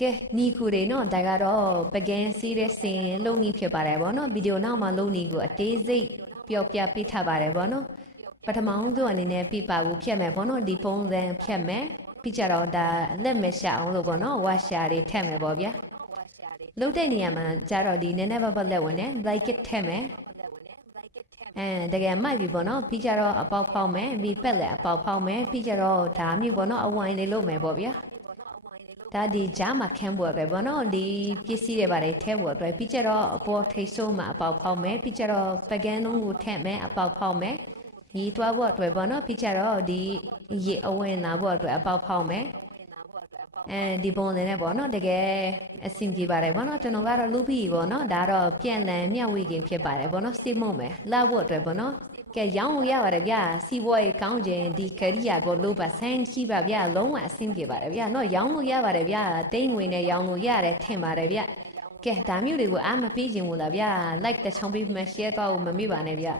ကဲနီကူတွေနော်ဒါကတော့ပကန်းစီးတဲ့စင်လုံနီဖြစ်ပါတယ်ဗောနော်ဗီဒီယိုနောက်မှာလုံနီကိုအသေးစိတ်ပြောပြပေးထားပါတယ်ဗောနော်ပထမဆုံးအနေနဲ့ပြပါဘူးဖြတ်မယ်ဗောနော်ဒီပုံစံဖြတ်မယ်ပြီးကြတော့ဒါလက်မရှာအောင်လို့ဗောနော်ဝါရှာတွေထည့်မယ်ဗောဗျာလုံတဲ့နေရာမှာကြတော့ဒီနည်းနည်းပါးပါးလက်ဝင်နဲ့ like it ထည့်မယ်အဲတကယ်မိုက်ပြီပေါ့နော်ပြီးကြတော့အပေါက်ဖောက်မယ်ပြီးပက်လက်အပေါက်ဖောက်မယ်ပြီးကြတော့ဒါမျိုးပေါ့နော်အဝိုင်းလေးလုပ်မယ်ပေါ့ဗျာ ဒါဒီဂျားမှာခန်းဖို့အတွက်ပေါ့နော်ဒီပစ္စည်းတွေပါတယ်ထဲဖို့အတွက်ပြီးကြတော့အပေါ်ထိတ်ဆိုးမှာအပေါက်ဖောက်မယ်ပြီးကြတော့ပကန်းလုံးကိုထည့်မယ်အပေါက်ဖောက်မယ်ရီတွားဖို့အတွက်ပေါ့နော်ပြီးကြတော့ဒီရေအဝင်လာဖို့အတွက်အပေါက်ဖောက်မယ်အဲဒီပုံစံနဲ့ပေါ့နော်တကယ်အဆင်ပြေပါတယ်ပေါ့နော်ကျွန်တော်ကတော့လူပြီးပေါ့နော်ဒါတော့ပြန်လည်မျှဝေခြင်းဖြစ်ပါတယ်ပေါ့နော်စိတ်မုံမယ်လာဖို့အတွက်ပေါ့နော် ကဲရောင်းလို့ရပါတယ်ဗျာစီးပွားရေးကောင်းခြင်းဒီကရိယာကိုလို့ပါဆန်းရှိပါဗျာလုံးဝအဆင်ပြေပါတယ်ဗျာနော်ရောင်းလို့ရပါတယ်ဗျာတိတ်ငွေနဲ့ရောင်းလို့ရတယ်ထင်ပါတယ်ဗျာကဲဒါမျိုးတွေကိုအားမပေးခြင်းဘူးလားဗျာ like တစ်ချောင်းပေးမှ share တော့မမေ့ပါနဲ့ဗျာ